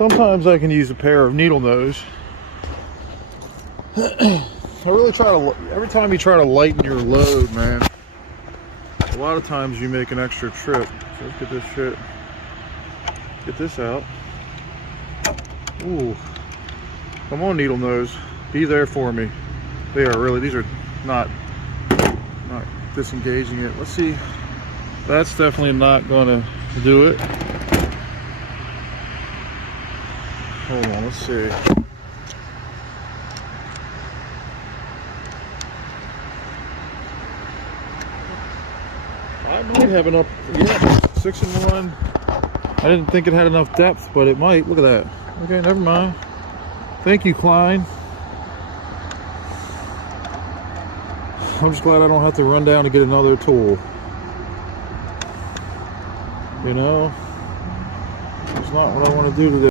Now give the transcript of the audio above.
sometimes I can use a pair of needle nose. I really try to, every time you try to lighten your load, man, a lot of times you make an extra trip. So let's get this shit, get this out. Ooh, come on, needle nose, be there for me. They are really, these are not disengaging it. Let's see, that's definitely not gonna do it. Hold on, let's see. I might have enough, yeah, 6-in-1. I didn't think it had enough depth, but it might. Look at that. Okay, never mind. Thank you, Klein. I'm just glad I don't have to run down to get another tool. You know, it's not what I want to do today.